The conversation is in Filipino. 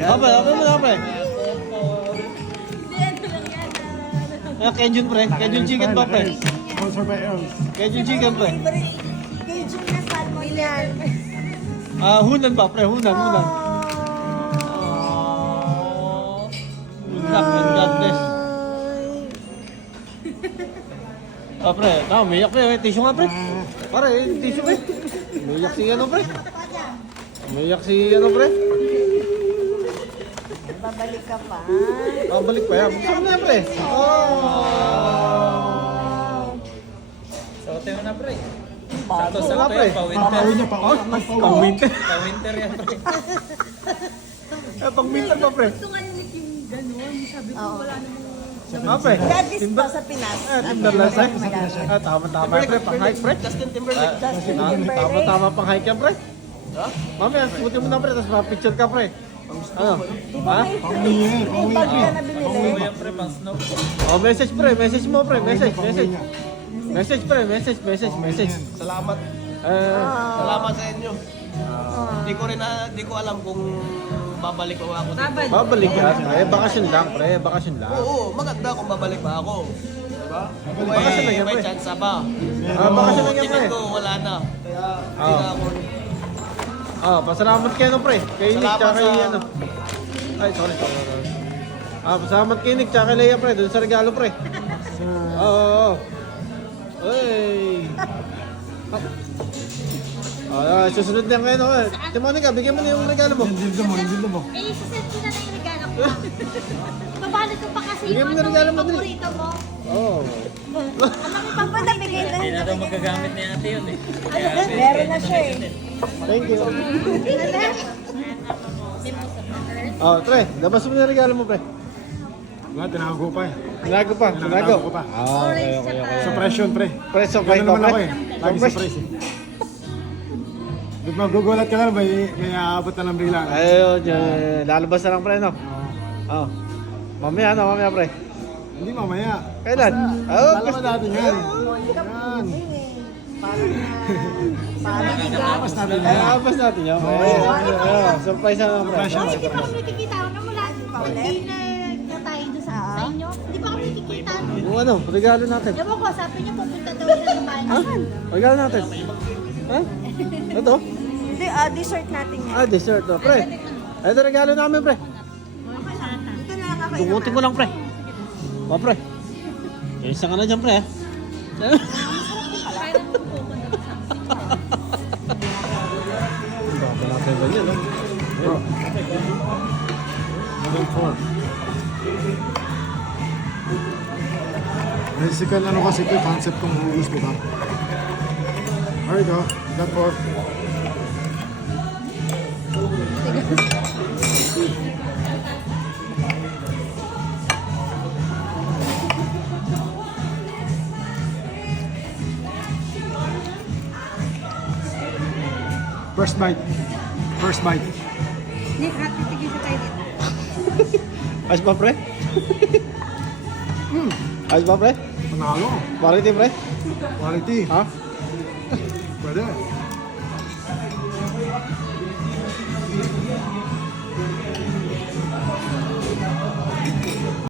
Apa mo na, pre? Cajun, pre. Cajun chicken pa, pre. Sponsor by Earls. Cajun chicken, pre. Cajun na salmon yan. Hunan pa, pre. Hunan. Hunan, and God bless. Pre. Umiyak, pre. Tissue nga, pre. Pare, tissue, pre. Umiyak si ano, pre. Umiyak si ano, pre. Babalik ka pa. Babalik pa yan. Buksan mo na, pre. Sote mo na, pre. Bago. Wala, pre. Papawin niya pa. Pang-winter. Pa-winter yan, pre. Pang-winter pa, pre. Gusto nga nila yung gano'n. Sabi ko, wala namang... Pre. That is ba sa Pinas? Timber lang, pre. Tama-tama, pre. Pang-hike, pre. Justin Timberlake. Tama-tama pang-hike yan, pre. Mamaya, sukutin mo na, pre. Tapos ma-picture ka, pre. Ano? Ha? May bag ka na binili. Yan, pre, pang snow. Message, pre. Message mo, pre. Message. Message, pre. Message. Salamat. Salamat sa inyo. Di ko alam kung babalik pa ako dito. Babalik ka. Bakasyon lang, pre. Bakasyon lang. Oo, maganda kung babalik pa ako. Diba? Kung Bakasyon lang yan, may pre. chance pa. Bakasyon lang yan, pre. Tingin ko wala na. Kaya hindi na ako. Pasalamat kayo, no, pre. Kay Nick, Salamat tsaka kay sa- ano. Ay, sorry. Pasalamat kay Nick, tsaka kay Leia, pre. Doon sa regalo, pre. Oo. Hey. Susunod lang kayo, no? Timonica, bigyan mo na yung regalo mo. Dildo mo. Eh, sasend ko na na yung regalo ko. Babalot ko pa kasi Bigyan mo yung na regalo mo, paborito mo. Oo. Pag ba nabigay na? Hindi na daw magagamit ni ate yun, eh. Meron na siya eh. Thank you. Tre, labas mo na yung regalo mo, pre. Wala, tinago pa eh. Tinago pa. Tinago ko pa. Okay. Suppression, pre. Pre, surprise Ganun pa, naman pre. ako eh. Lagi surprise eh. Ba't magugulat ka lang, may aabot na ng bigla. Ayun, lalabas na lang, pre, no? Oo. Mamaya, pre. Hindi mamaya. Kailan? Lalaman natin yan. Yan. Lalabas natin yan. Lalabas natin yan, pre. Surprise na lang, pre. Hindi pa kami nakikita. Wala. Hindi na tayo doon sa inyo. Hindi pa kami nakikita. Yung ano, regalo natin. Ewan ko, sabi niyo pupunta daw sila ng bahay. Regalo natin. Ha? Ito? Hindi, dessert natin yan. Dessert, no, pre. Ito regalo namin, pre. Ito na lang ako. Tumutin ko lang, pre. Pre. Isa ka na dyan, pre. Baka natin ganyan, no? Level 4. Basical ano kasi ito, concept kong hugus ko ba? There you go. That 4. First bite. Hindi, happy tigil sa tayo dito. Ayos ba, pre? Ayos ba, pre? Panalo. Quality, pre? Quality. Ha? Pwede.